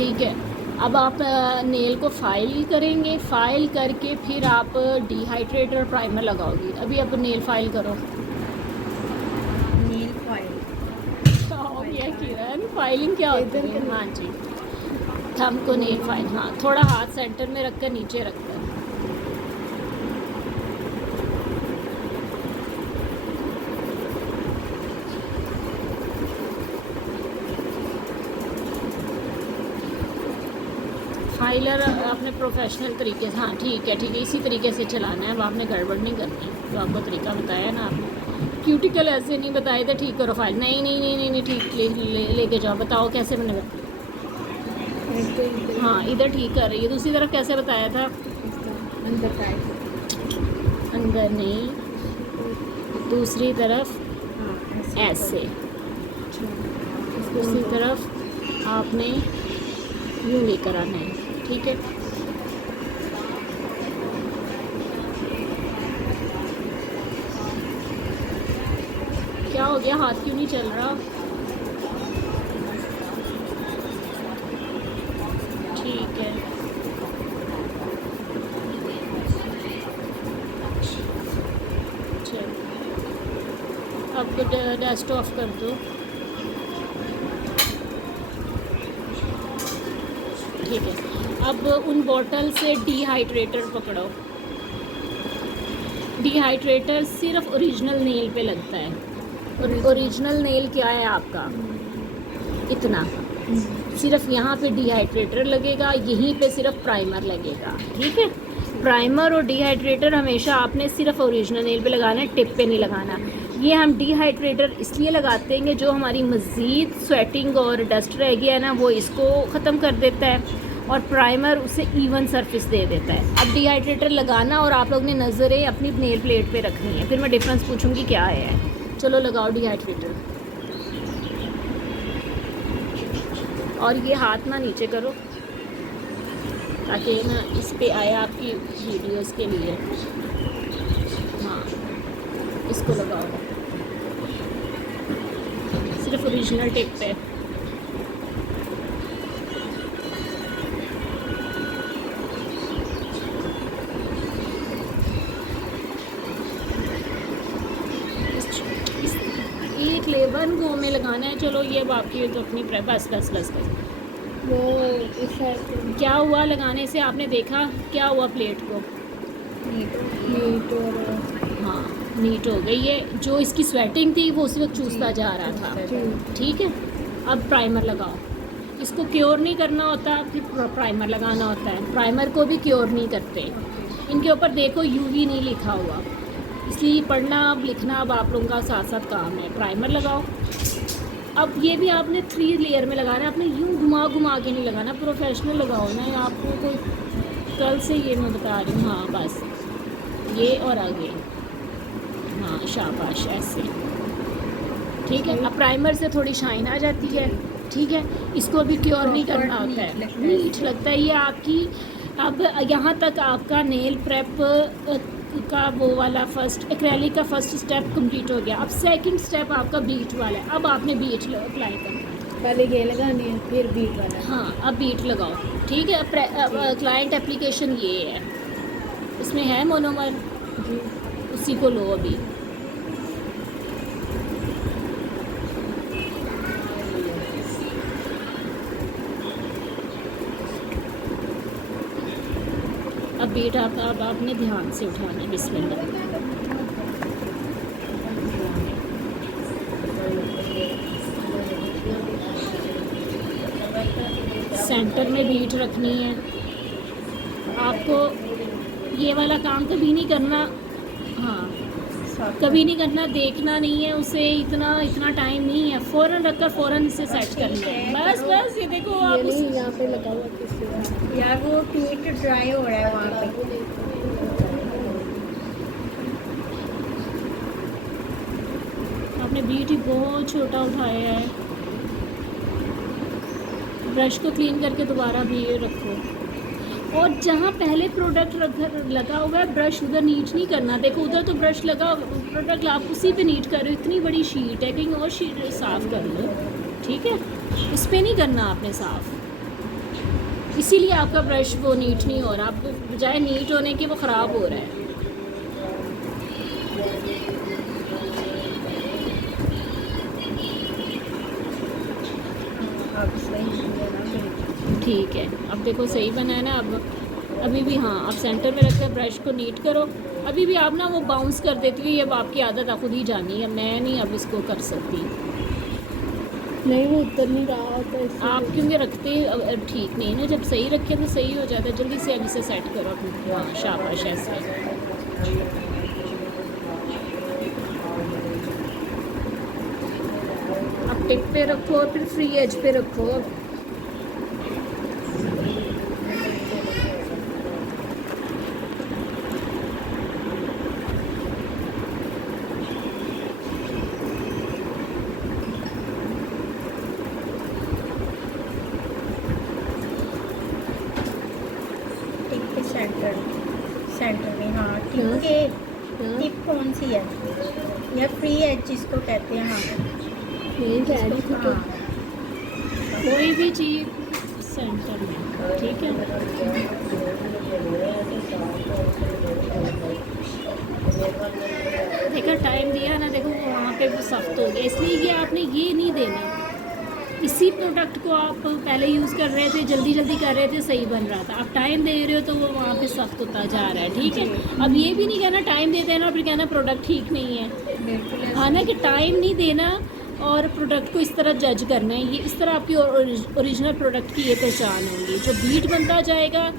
ठीक है। अब आप नेल को फाइल करेंगे, फाइल करके फिर आप डिहाइड्रेटर प्राइमर लगाओगी। अभी आप नेल फाइल करो। नील फाइल हो गया किरण, फाइलिंग क्या होती है? हाँ जी, थंब को नेल फाइल, हाँ थोड़ा हाथ सेंटर में रखकर नीचे रखकर। फाइलर अपने प्रोफेशनल तरीके से, हाँ ठीक है ठीक है, इसी तरीके से चलाना है। अब आपने गड़बड़ नहीं करनी है, तो आपको तरीका बताया ना आपने। क्यूटिकल ऐसे नहीं बताए थे ठीक करो फाइल, नहीं नहीं नहीं नहीं नहीं, ठीक लेके जाओ, बताओ कैसे मैंने हाँ इधर ठीक कर रही है, दूसरी तरफ कैसे बताया था? अंदर का अंदर नहीं, दूसरी तरफ हाँ ऐसे, दूसरी तरफ आपने यूँ लेकर आना है, ठीक है। क्या हो गया, हाथ क्यों नहीं चल रहा? ठीक है, चल अब डस्ट ऑफ कर दो। ठीक है, अब उन बॉटल से डिहाइड्रेटर पकड़ो। डिहाइड्रेटर सिर्फ ओरिजिनल नेल पे लगता है। और ओरिजिनल नेल क्या है आपका? इतना, सिर्फ यहाँ पे डिहाइड्रेटर लगेगा, यहीं पे सिर्फ प्राइमर लगेगा, ठीक है। प्राइमर और डिहाइड्रेटर हमेशा आपने सिर्फ ओरिजिनल नेल पे लगाना है, टिप पे नहीं लगाना। ये हम डिहाइड्रेटर इसलिए लगाते हैं जो हमारी मज़ीद स्वेटिंग और डस्ट रह गया है ना, वो इसको ख़त्म कर देता है, और प्राइमर उसे इवन सरफेस दे देता है। अब डिहाइड्रेटर लगाना और आप लोग ने नज़रें अपनी नेल प्लेट पे रखनी है, फिर मैं डिफरेंस पूछूंगी क्या है। चलो लगाओ डिहाइड्रेटर, और ये हाथ ना नीचे करो ताकि ना इस पे आए आपकी वीडियोस के लिए। हाँ इसको लगाओ सिर्फ ओरिजिनल टिप पे। एक लेवन गो में लगाना है। चलो ये अब आपकी तो अपनी बस बस बस बस। वो इस साइड क्या हुआ लगाने से, आपने देखा क्या हुआ प्लेट को? नीट और हाँ नीट हो गई है, जो इसकी स्वेटिंग थी वो उसी वक्त चूसता जा रहा था, ठीक है। अब प्राइमर लगाओ, इसको क्योर नहीं करना होता, फिर प्राइमर लगाना होता है। प्राइमर को भी क्योर नहीं करते, इनके ऊपर देखो यूवी नहीं लिखा हुआ, इसलिए पढ़ना अब लिखना अब आप लोगों का साथ साथ काम है। प्राइमर लगाओ, अब ये भी आपने 3 लेयर में लगाना है, आपने यूँ घुमा घुमा के नहीं लगाना, प्रोफेशनल लगाओ ना। आपको कोई कल से ये मैं बता रही हूँ, हाँ बस ये और आगे, हाँ शाबाश ऐसे, ठीक है। अब प्राइमर से थोड़ी शाइन आ जाती है, ठीक है। इसको भी क्योर नहीं करना होता है, नीट लगता है ये आपकी। अब यहाँ तक आपका नेल प्रेप का वो वाला फर्स्ट एक्रेलिक का फर्स्ट स्टेप कंप्लीट हो गया। अब सेकंड स्टेप आपका बीट वाला है। अब आपने बीट अप्लाई करना है, पहले ये लगानी है फिर बीट वाला। हाँ अब बीट लगाओ, ठीक है। क्लाइंट एप्लीकेशन ये है, इसमें है मोनोमर जी उसी को लो अभी। अब बीट अब आपने ध्यान से उठाना है, बिस्मिल्लाह। सेंटर में बीट रखनी है आपको। ये वाला काम कभी नहीं करना, हाँ कभी नहीं करना, देखना नहीं है उसे, इतना टाइम नहीं है। फ़ौरन रखकर फ़ौरन इसे सेट करना है, बस बस। ये देखो आप यहाँ पे लगा हुआ किससे यार, वो पीठ ड्राई हो रहा है वहाँ पे। आपने बीट ही बहुत छोटा उठाया है। ब्रश को क्लीन करके दोबारा भी रखो, और जहाँ पहले प्रोडक्ट लगा हुआ है ब्रश उधर नीट नहीं करना। देखो उधर तो ब्रश लगा, प्रोडक्ट आप उसी पे नीट कर रहे हो। इतनी बड़ी शीट है, कहीं और शीट साफ़ कर लो, ठीक है। इस पर नहीं करना आपने साफ़। इसीलिए आपका ब्रश वो नीट नहीं हो रहा, आप बजाय नीट होने के वो ख़राब हो रहा है। अब सही है ना फिर। ठीक है, अब देखो सही बना है ना। अब अभी भी हाँ, आप सेंटर में रखकर ब्रश को नीट करो। अभी भी आप ना वो बाउंस कर देती हुई, अब आपकी आदत आप खुद ही जानी है, मैं नहीं अब इसको कर सकती। नहीं वो उतर नहीं रहा होता इसलिए। आप क्योंकि रखते अब ठीक नहीं ना, जब सही रखे तो सही हो जाता है। जल्दी से अब इसे सेट करो अपने। हाँ शाबाश, ऐसे। अब टिप पे रखो और फिर फ्री एज पे रखो। टिप के सेंटर में। हाँ टिप के टिप कौन सी है, या फ्री एज जिसको कहते हैं। हाँ हाँ कोई भी चीज़ सेंटर में, ठीक है। देखो टाइम दिया ना, देखो वहाँ पे वो सख्त हो गया, इसलिए कि आपने ये नहीं देना। इसी प्रोडक्ट को आप पहले यूज़ कर रहे थे, जल्दी जल्दी कर रहे थे, सही बन रहा था। आप टाइम दे रहे हो तो वो वहाँ पे सख्त होता जा रहा है, ठीक है। अब ये भी नहीं कहना टाइम देते हैं ना फिर कहना प्रोडक्ट ठीक नहीं है। बिल्कुल ऐसे। हाँ ना, कि टाइम नहीं देना और प्रोडक्ट को इस तरह जज करना है, ये इस तरह आपकी ओरिजिनल प्रोडक्ट की ये पहचान होगी। जो बीट बनता जाएगा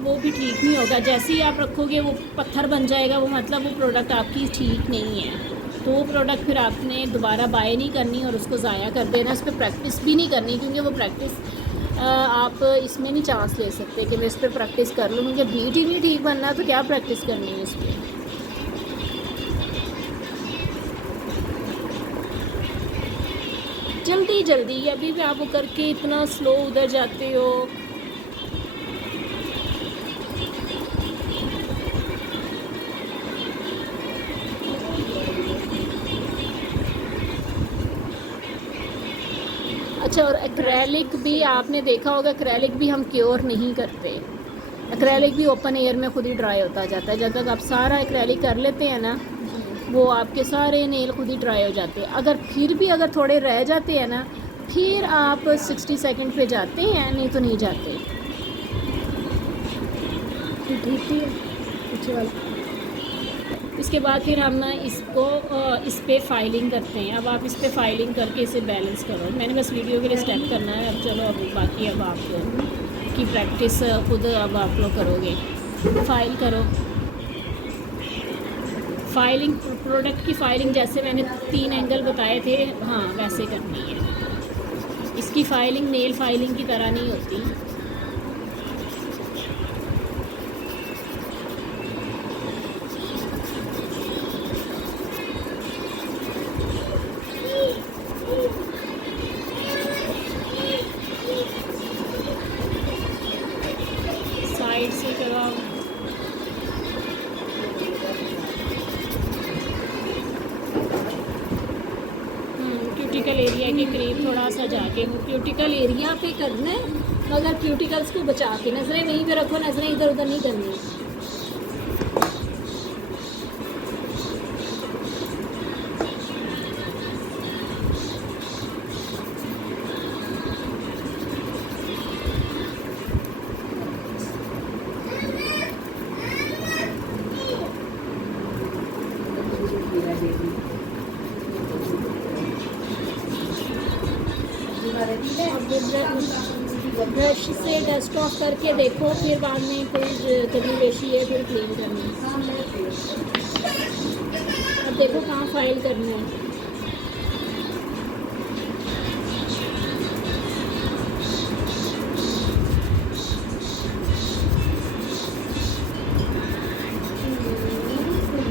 वो भी ठीक नहीं होगा, जैसे ही आप रखोगे वो पत्थर बन जाएगा, वो मतलब वो प्रोडक्ट आपकी ठीक नहीं है। तो वो प्रोडक्ट फिर आपने दोबारा बाय नहीं करनी और उसको ज़ाया कर देना, उस पर प्रैक्टिस भी नहीं करनी, क्योंकि वो प्रैक्टिस आप इसमें नहीं चांस ले सकते कि मैं इस पर प्रैक्टिस कर लूँ, क्योंकि बीट ही नहीं ठीक बनना तो क्या प्रैक्टिस करनी है इस पर। जल्दी जल्दी अभी भी आप वो करके इतना स्लो उधर जाते हो। अच्छा, और एक्रेलिक भी आपने देखा होगा, एक्रेलिक भी हम क्योर नहीं करते। एक्रेलिक भी ओपन एयर में खुद ही ड्राई होता जाता है। जब तक आप सारा एक्रेलिक कर लेते हैं ना, वो आपके सारे नेल खुद ही ड्राई हो जाते हैं। अगर फिर भी अगर थोड़े रह जाते हैं ना, फिर आप 60 सेकंड पे जाते हैं, नहीं तो नहीं जाते। ठीक है पीछे वाला। इसके बाद फिर हम इसको इस पे फाइलिंग करते हैं। अब आप इस पे फाइलिंग करके इसे बैलेंस करो। मैंने बस वीडियो के लिए स्टेप करना है। अब चलो, अब बाकी अब आप की प्रैक्टिस खुद अब आप लोग करोगे। फाइल करो, फाइलिंग प्रोडक्ट की फाइलिंग जैसे मैंने 3 एंगल बताए थे, हाँ वैसे करनी है। इसकी फाइलिंग नेल फाइलिंग की तरह नहीं होती। साइड से करो। क्यूटिकल एरिया के करीब थोड़ा सा जाके क्यूटिकल एरिया पे करना है, मगर क्यूटिकल्स को बचा के। नज़रें वहीं पे रखो, नज़रें इधर उधर नहीं करनी। ब्रश से डस्ट ऑफ करके देखो, फिर बाद में कोई कभी बेशी है फिर क्लीन करनी है। अब देखो कहाँ फाइल करना है।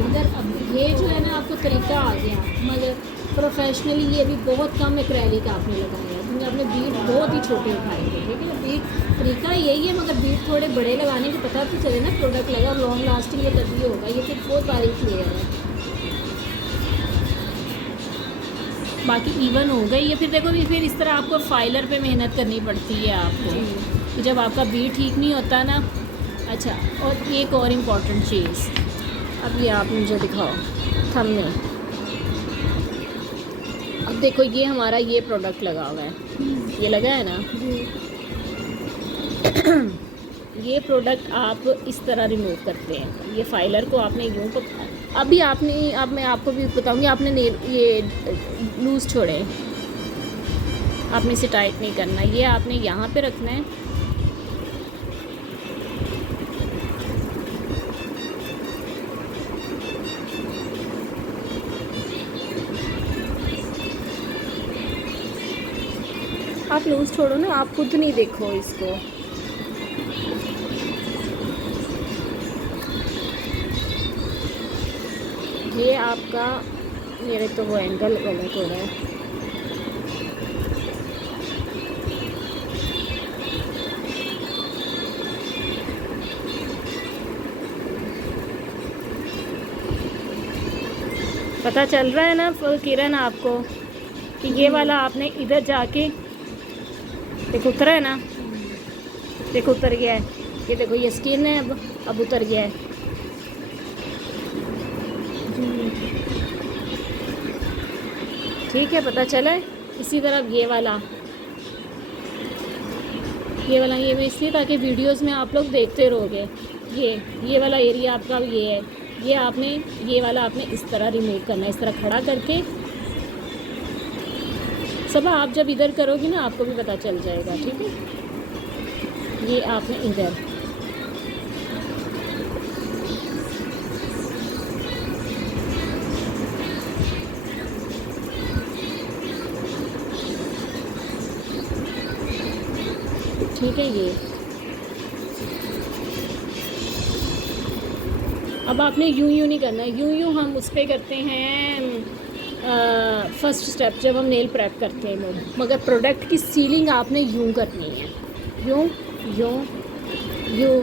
मगर अब ये जो है ना, आपको तरीका आ गया, मगर प्रोफेशनली ये भी बहुत कम एक्रेलिक आपने लगाया है, क्योंकि आपने बीट बहुत ही छोटे उठाए थे, ठीक है। बीट तरीका यही है, मगर बीट थोड़े बड़े लगाने के पता तो चले ना प्रोडक्ट लगा, लॉन्ग लास्टिंग ये तभी होगा। ये फिर बहुत बारीक लेयर है। बाकी इवन हो गई है। फिर देखो फिर इस तरह आपको फाइलर पे मेहनत करनी पड़ती है आपको कि जब आपका बीट ठीक नहीं होता ना। अच्छा, और एक और इम्पॉर्टेंट चीज़, अब ये आप मुझे दिखाओ थंबनेल। अब देखो ये हमारा ये प्रोडक्ट लगा हुआ है, ये लगा है ना। ये प्रोडक्ट आप इस तरह रिमूव करते हैं। ये फाइलर को आपने यूँ अब मैं आपको भी बताऊंगी। आपने ये लूज़ छोड़े, आपने इसे टाइट नहीं करना। ये आपने यहाँ पे रखना है। आप लूज़ छोड़ो ना, आप खुद नहीं देखो इसको। ये आपका, मेरे तो वो एंगल गलत हो रहा है। पता चल रहा है ना किरण आपको कि ये वाला आपने इधर जाके देखो उतरा है ना, देखो उतर गया है। ये देखो ये स्किन है, अब उतर गया है। ठीक है, पता चला है। इसी तरह ये वाला ये मैं इसलिए ताकि वीडियोस में आप लोग देखते रहोगे। ये वाला एरिया आपका ये है। ये वाला आपने इस तरह रिमूव करना है, इस तरह खड़ा करके। सब आप जब इधर करोगे ना आपको भी पता चल जाएगा। ठीक है, ये आपने इधर, ठीक है। ये अब आपने यूं नहीं करना है। यूं हम उस पर करते हैं फर्स्ट स्टेप जब हम नेल प्रेप करते हैं लोग, मगर प्रोडक्ट की सीलिंग आपने यूं करनी है, यूं यूं यूं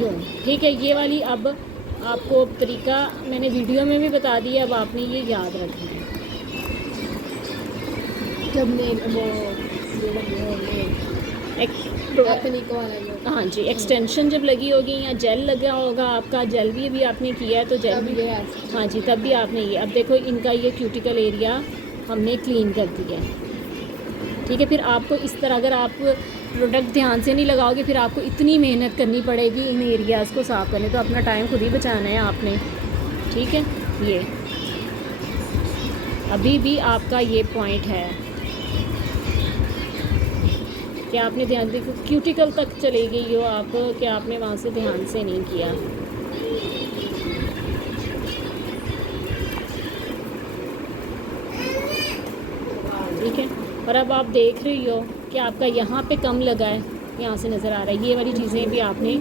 यूं। ठीक है, ये वाली अब आपको तरीका मैंने वीडियो में भी बता दिया। अब आपने ये याद रखना है जब नेल हाँ जी, एक्सटेंशन जब लगी होगी या जेल लगा होगा आपका, जेल भी आपने किया है तो जेल भी, हाँ जी, तब भी आपने ये, अब देखो इनका ये क्यूटिकल एरिया हमने क्लीन कर दिया है। ठीक है, फिर आपको इस तरह अगर आप प्रोडक्ट ध्यान से नहीं लगाओगे फिर आपको इतनी मेहनत करनी पड़ेगी इन एरियाज़ को साफ़ करने, तो अपना टाइम खुद ही बचाना है आपने। ठीक है, ये अभी भी आपका ये पॉइंट है कि आपने ध्यान देखो क्यूटिकल तक चले गई हो आप, कि आपने वहाँ से ध्यान से नहीं किया। ठीक है, और अब आप देख रही हो कि आपका यहाँ पे कम लगा है, यहाँ से नज़र आ रहा है। ये वाली चीज़ें भी आपने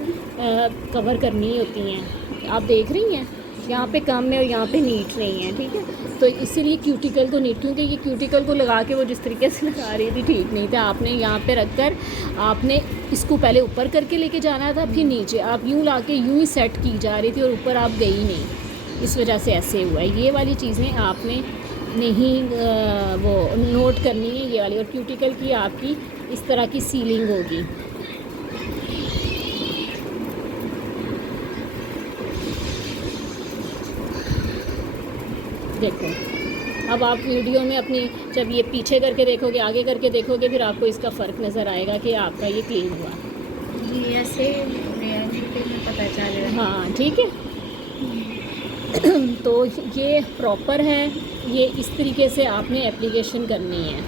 कवर करनी होती हैं। आप देख रही हैं यहाँ पे कम है और यहाँ पे नीट नहीं है। ठीक है, तो इसीलिए क्यूटिकल को नीट, क्योंकि ये क्यूटिकल को लगा के वो जिस तरीके से लगा रही थी ठीक नहीं था। आपने यहाँ पे रख कर आपने इसको पहले ऊपर करके लेके जाना था, फिर नीचे आप यूँ ला के यूँ ही सेट की जा रही थी और ऊपर आप गई नहीं, इस वजह से ऐसे हुआ है। ये वाली चीज़ें आपने नहीं वो नोट करनी है, ये वाली। और क्यूटिकल की आपकी इस तरह की सीलिंग होगी। देखो अब आप वीडियो में अपनी जब ये पीछे करके देखोगे, आगे करके देखोगे, फिर आपको इसका फ़र्क नज़र आएगा कि आपका ये क्लीन हुआ। जी, ऐसे में पता चलेगा। हाँ, ठीक है। तो ये प्रॉपर है, ये इस तरीके से आपने एप्लीकेशन करनी है।